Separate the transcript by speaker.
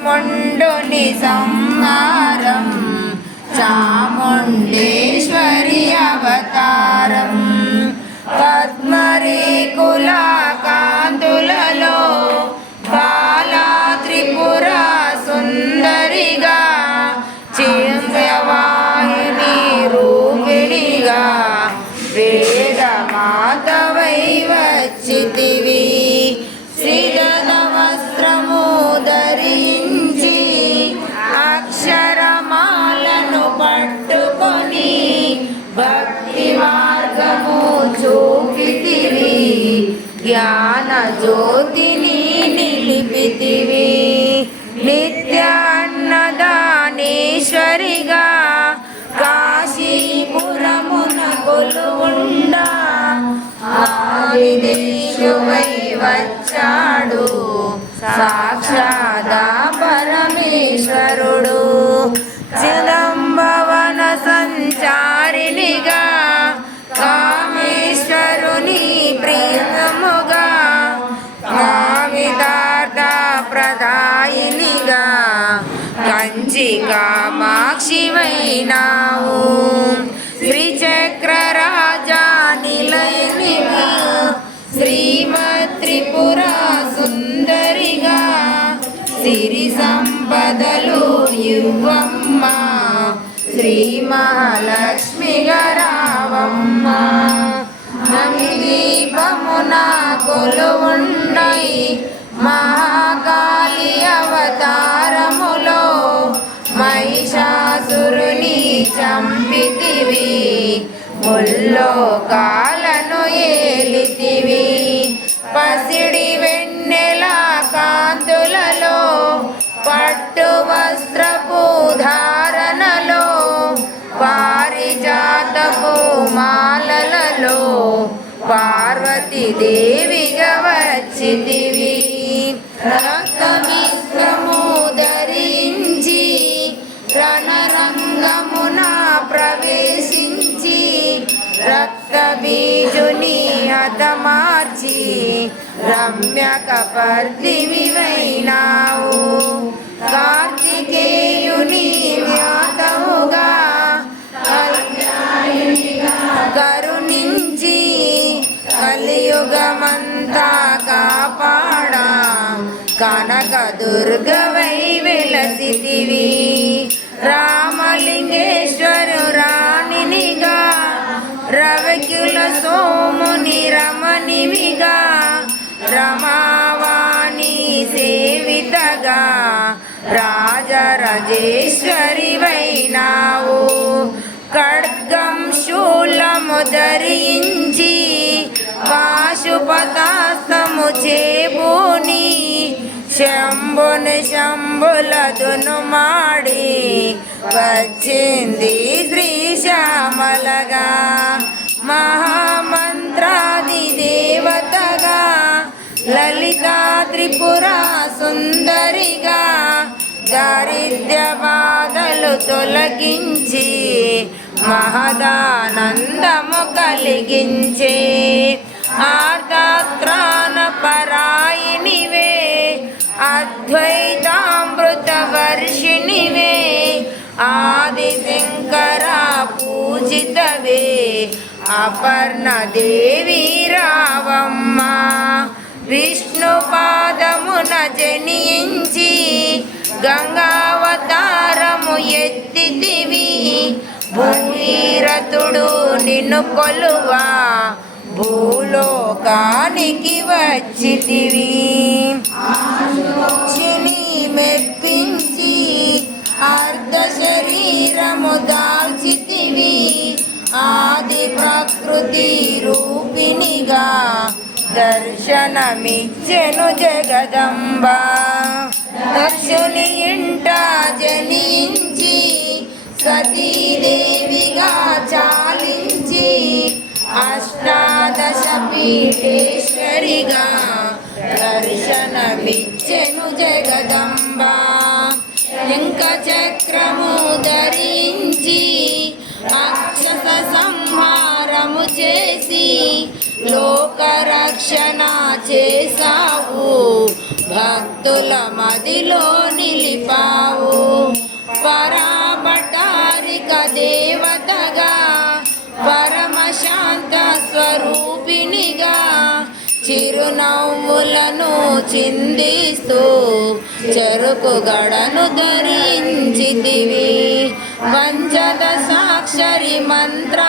Speaker 1: మొండుని సంహారం చాముండేశ్వరి జ్ఞాన జ్యోతిని నిలిపితివి. నిత్యాన్నదానేశ్వరిగా కాశీపురమున కొలువుండా ఆదిదేశువై వచ్చాడు. సాక్షాదా పరమేశ్వరుడు. చిదంబవన కామాక్షివైనావు శ్రీచక్ర రాజా నిలయనిగా శ్రీమత్రిపుర సుందరిగా సిరి సంపదలు ఇవ్వమ్మ శ్రీ మహాలక్ష్మిగా రావమ్మ నమి దీపమున కొలువుండై మహాకాళి అవతార చంపితివి. ముల్లోకాలను ఏలితివి. పసిడి వెన్నెల కాంతులలో పట్టు వస్త్రపు ధారణలో పారిజాతపు మాలలలో పార్వతీ దేవిగా వచ్చితివి. రక్తమీ రక్త బీజుని హతమార్చి రమ్య పర్దివివైనావు కార్తికేయుని వ్యాతముగా కరుణించి కలియుగమంతా కాపాడా కనక దుర్గవై వెలసితివి రామలింగేశ్వరు రాణినిగా రవికుల సోముని రమణివిగా రమావాణి సేవితగా రాజరాజేశ్వరి వైనావు ఖడ్గం శూలము ధరించి పాశుపతాస్తము చేబూని శంభుని శంభులదును మాడి వచ్చింది శ్రీశ్యామలగా. మహామంత్రాది దేవతగా లలితా త్రిపుర సుందరిగా దారిద్ర్య బాధలు తొలగించి మహదానందము కలిగించే ఆర్దాత్రాన పూజితవే అపర్ణ దేవి రావమ్మ. విష్ణు పాదమున జనించి గంగావతారము ఎత్తిదివి భూరతుడు నిన్ను కొలువా. భూలోకానికి వచ్చితివి. మెప్పించి అర్ధ శరీరము దా ఆది ప్రకృతి రూపిణిగా దర్శనమిచ్చెను జగదంబ. దక్షుని ఇంట జనించి సతీదేవిగా చాలించి అష్టాదశ పీఠేశ్వరిగా దర్శనమిచ్చెను జగదంబ. ఇంక చక్రము ధరి సాగు చేసి లోకరక్షణ చేసావు భక్తుల మదిలో నిలిపావు. పరాబటారిక దేవతగా పరమశాంత స్వరూపిణిగా చిరునవ్వులను చిందిస్తూ చెరుకు గడను ధరించితివి. పంచద సాక్షరి మంత్ర